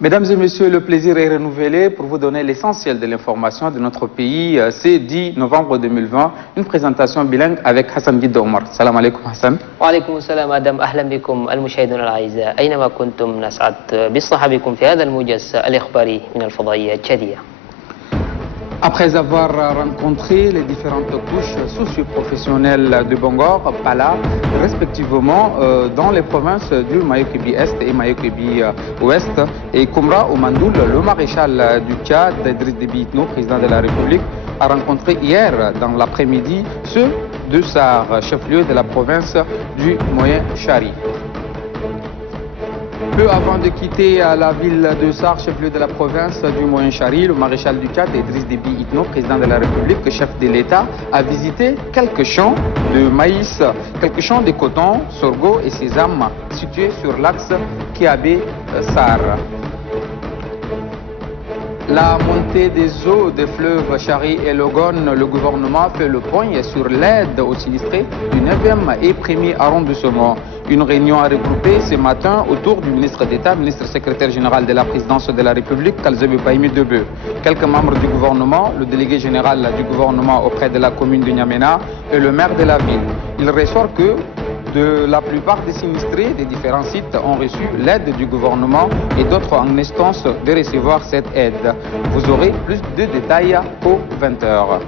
Mesdames et messieurs, le plaisir est renouvelé pour vous donner l'essentiel de l'information de notre pays. C'est 10 novembre 2020, une présentation bilingue avec Hassan Guide Omar. Salam alaikum Hassan. Wa alaikum salam Adam, ahlan bikum al-mushahidun al-a'iza. Aynama kuntum nas'ad bisahabikum fi hadha al-mujas al-ikhbari min al-fadaiya al-jadiyya. Après avoir rencontré les différentes couches socio-professionnelles de Bangor, Pala, respectivement dans les provinces du Mayo-Kébi Est et Mayo-Kébi Ouest, et Koumra au Mandoul, le maréchal du Tchad, Idriss Déby Itno, président de la République, a rencontré hier dans l'après-midi ceux de Sar, chef-lieu de la province du Moyen-Chari. Peu avant de quitter la ville de Sar, chef-lieu de la province du Moyen-Chari, le maréchal du Tchad, Idriss Déby Itno, président de la République, chef de l'État, a visité quelques champs de maïs, quelques champs de coton, sorgho et sésame situés sur l'axe Kiabé-Sar. La montée des eaux des fleuves Chari et Logone, le gouvernement fait le point sur l'aide aux sinistrés du 9e et 1er arrondissement. Une réunion a regroupé ce matin autour du ministre d'État, ministre secrétaire général de la présidence de la République, Kalzebe Paimi Debe. Quelques membres du gouvernement, le délégué général du gouvernement auprès de la commune de N'Djamena et le maire de la ville. Il ressort que de la plupart des sinistrés des différents sites ont reçu l'aide du gouvernement et d'autres en instance de recevoir cette aide. Vous aurez plus de détails aux 20h.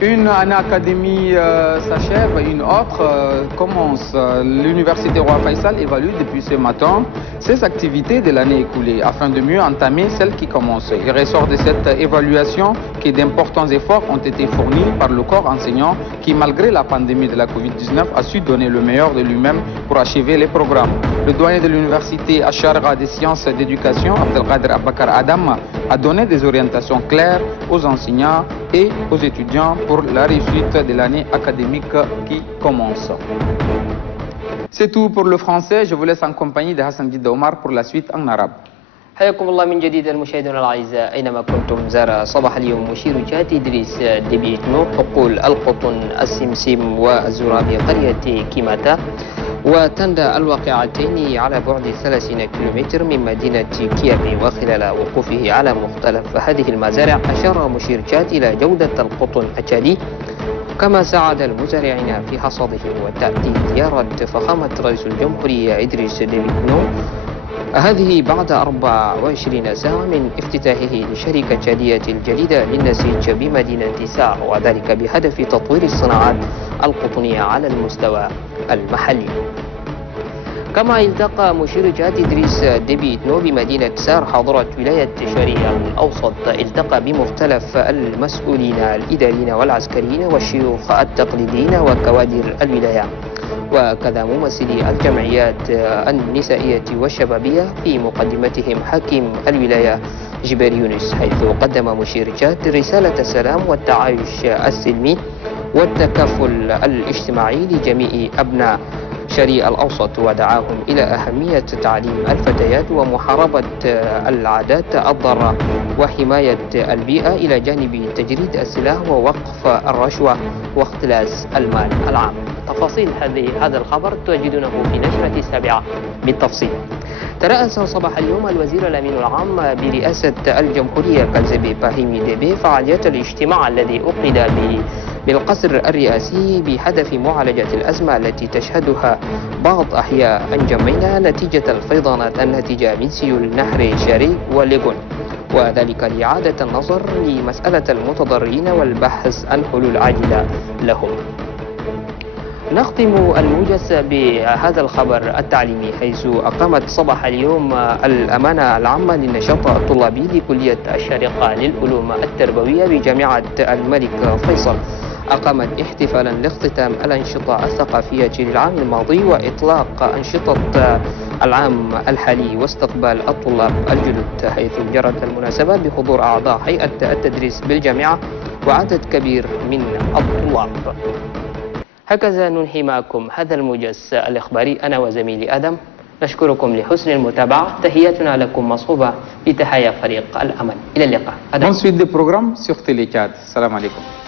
Une année académie s'achève, une autre commence. L'université Roi Faisal évalue depuis ce matin ses activités de l'année écoulée afin de mieux entamer celle qui commence. Il ressort de cette évaluation que d'importants efforts ont été fournis par le corps enseignant qui, malgré la pandémie de la Covid-19, a su donner le meilleur de lui-même pour achever les programmes. Le doyen de l'université Acharra des sciences d'éducation, Abdelkader Abakar Adam, a donné des orientations claires aux enseignants et aux étudiants pour la réussite de l'année académique qui commence. C'est tout pour le français. Je vous laisse en compagnie de Hassan Guide Omar pour la suite en arabe. حياكم الله من جديد المشاهدون الأعزاء أينما كنتم. زار صباح اليوم مشير جهة إدريس ديبي إتنو حقول القطن السمسم والزرابي قرية كيماتا وتندى الواقعتين على بعد 30 كيلومتر من مدينة كيابي. وخلال وقوفه على مختلف هذه المزارع أشار مشير جهة إلى جودة القطن التشادي كما ساعد المزارعين في حصاده. وتأتي زيارة فخامة رئيس الجمهورية إدريس ديبي إتنو هذه بعد 24 ساعة من افتتاحه لشركة تشادية الجديدة للنسيج بمدينة سار، وذلك بهدف تطوير الصناعات القطنية على المستوى المحلي. كما التقى مشير جهة إدريس ديبي إتنو بمدينة سار حاضرة ولاية شرقية الأوسط. التقى بمختلف المسؤولين الإداريين والعسكريين والشيوخ التقليديين وكوادر الولاية، وكذا ممثلي الجمعيات النسائية والشبابية في مقدمتهم حكيم الولاية جبير يونس، حيث قدم مشير جهة رسالة السلام والتعايش السلمي والتكافل الاجتماعي لجميع أبناء شرقي الأوسط، ودعاهم إلى أهمية تعليم الفتيات ومحاربة العادات الضارة وحماية البيئة إلى جانب تجريد السلاح ووقف الرشوة واختلاس المال العام. تفاصيل هذا الخبر تجدونه في نشرة 7 بالتفصيل. ترأس صباح اليوم الوزير الأمين العام برئاسة الجمهورية كالزبي باهيمي ديبي فعاليات الاجتماع الذي أقيد بالقصر الرئاسي بهدف معالجة الأزمة التي تشهدها بعض أحياء أنجمينا نتيجة الفيضانات الناتجة من سيول نهر شاري وليغون، وذلك لإعادة النظر لمسألة المتضررين والبحث عن حلول عاجلة لهم. نختم الموجز بهذا الخبر التعليمي، حيث أقامت صباح اليوم الأمانة العامة للنشاط الطلابي لكلية الشارقة للعلوم التربوية بجامعة الملك فيصل أقامت احتفالا لاختتام الأنشطة الثقافية للعام الماضي وإطلاق أنشطة العام الحالي واستقبال الطلاب الجدد، حيث جرت المناسبة بحضور أعضاء هيئة التدريس بالجامعة وعدد كبير من الطلاب. هكذا ننهي معكم هذا الموجز الإخباري أنا وزميلي آدم، نشكركم لحسن المتابعة. تحياتنا لكم مصحوبة بتحايا فريق الأمل. إلى اللقاء. Bonne suite des programmes sur Télé 4. Salam alaikum.